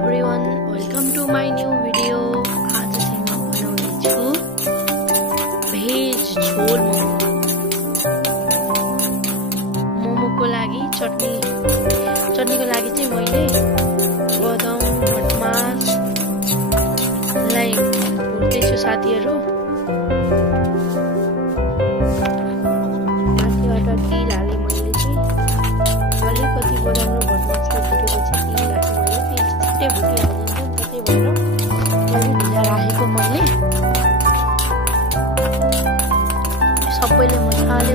everyone, welcome to my new video. आज चाहिँ म बनाउने छु भेज झोल मोमोको लागि चटनीको लागि चाहिँ मैले बदाम भटमासलाई भुट्दैछु साथीहरु। माथिबाट तिल हाले मैले चाहिँ अलिकति बदाम र भटमासलाई भुटेपछि तिल हाले मैले छिट्टै भुटिहाल्छु। त्यही भएर अलि ढिला राखेको मैले सबैले मजाले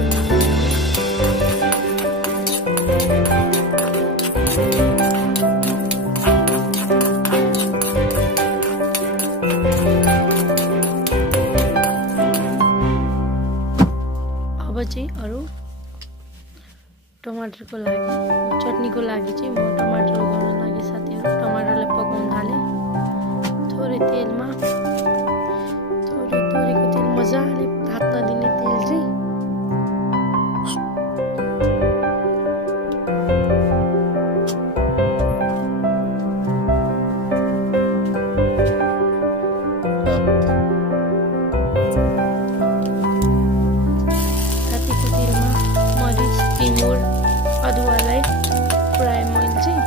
अब चाहिँ अरु टमाटरको लागि चटनीको लागि चाहिँ म टमाटर गर्न लागि साथीहरु टमाटरलाई पकाउन थाले। थोरै तेलमा तोरीको तेल मजाले तात्न दिने तेल चाहिँ अदुवालाई फ्राई मैले चाहिँ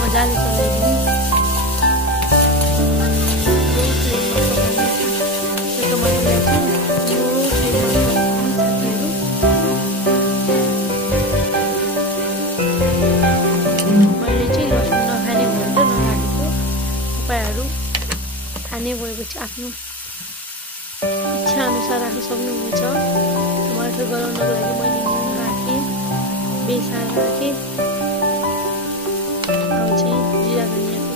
मजाले चलाइदिनु। मैले चाहिँ लसुन नखाने भनेर नराखेको, तपाईहरु खाने भएपछि आफ्नो इच्छा अनुसार राख्न सक्नुहुन्छ। टमाटर गलाउनको लागि मैले नुन राखे, बेसार राखे, अब चाहिँ जिरा धनियाको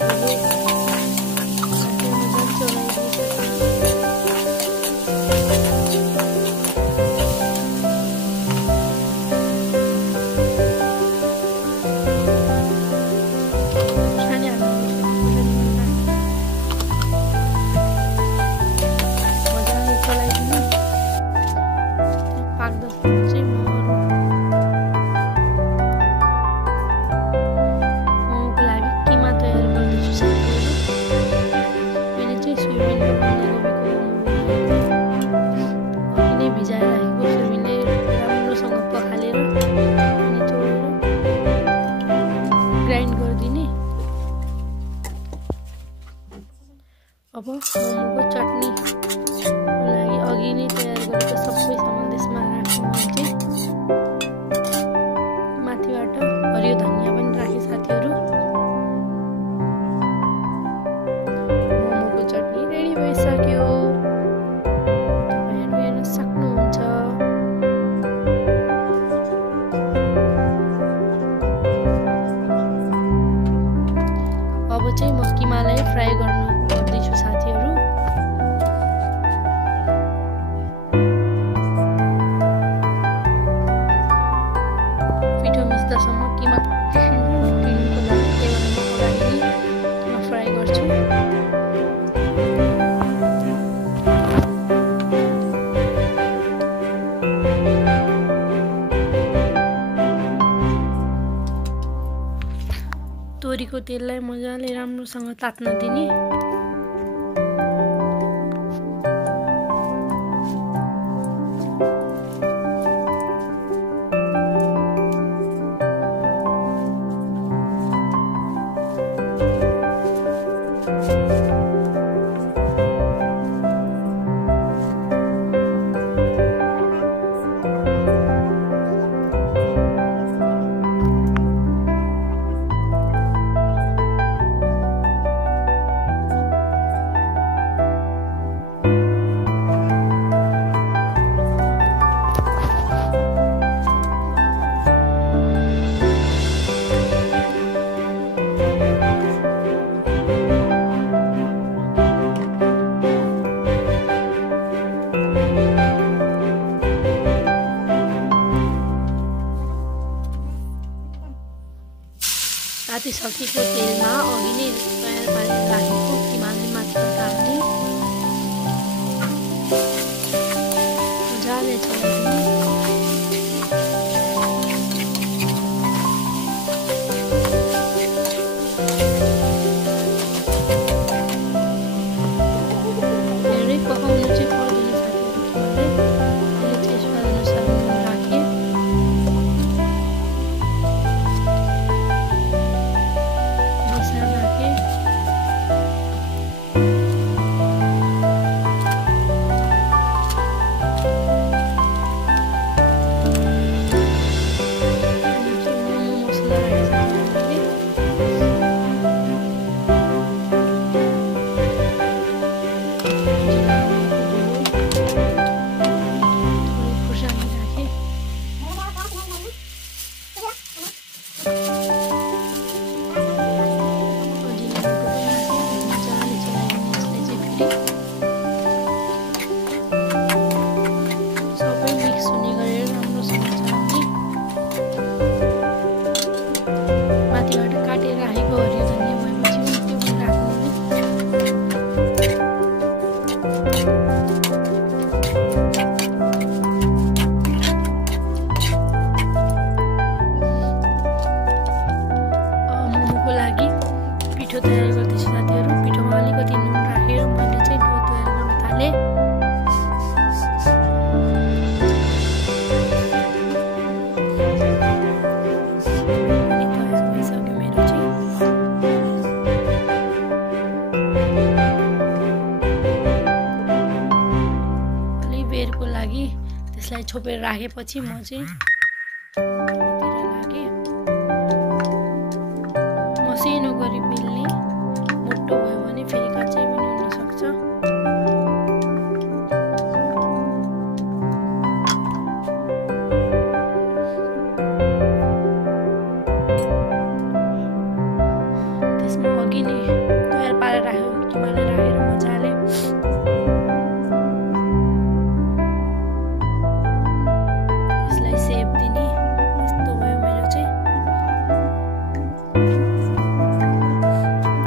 अब मोमोको चटनीको लागि अघि नै तयार गरेको सबै सामान त्यसमा राख्नु चाहिँ माथिबाट हरियो धनिया पनि राखे साथीहरु। मोमोको चटनी रेडी भइसक्यो, तपाईहरु हेर्न सक्नुहुन्छ। अब चाहिँ म किमालाई फ्राई गर्दैछु साथीहरु। पिठो मिच्दासम्म किमा पिड्नुको लागि किमा फ्राई गर्छु। तोरीको तेललाई मजाले राम्रोसँग तात्न दिने। तातिसकेको तेलमा अघि नै तयार पारेर राखेको किमालाई माथिबाट हाल्ने, मजाले चलाइदिने। छोपेर राखेपछि म चाहिँ तिर लागे मसिनो गरी बेल्ने मोटो भयो भने फेरि काँचै पनि हुन सक्छ त्यसमा अघि नै तयार पारेर राखेको किमालाई राखेर मजाले यसलाई सेप दिने यस्तो भयो मेरो चाहिँ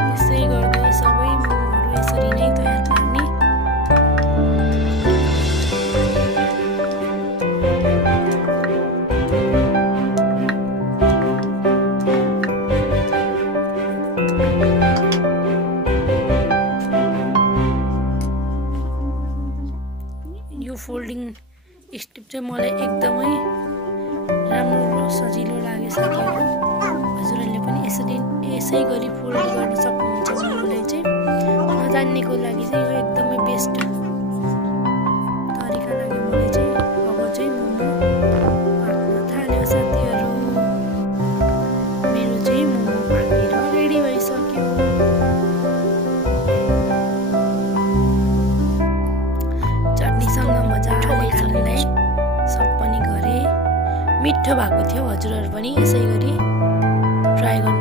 यसै गर्दै सबै मोमोहरू यसरी नै तयार पार्ने यो फोल्डिङ स्टेप चाहिँ मलाई एकदमै राम्रो र सजिलो लाग्यो साथीहरू हजुरहरूले पनि यसै गरी फोल्ड गर्न सक्नुहुन्छ मोमोलाई चाहिँ नजान्नेको लागि चाहिँ यो एकदमै बेस्ट तरिका लाग्यो मलाई चाहिँ अब चाहिँ मोमो पाक्न थाल्यो साथीहरू मेरो चाहिँ मोमो पाकेर रेडी भइसक्यो चटनीसँग मजाले खानलाई सब पनि गरे मिठो भएको थियो हजुरहरू पनि यसै गरी ट्राई गर्नु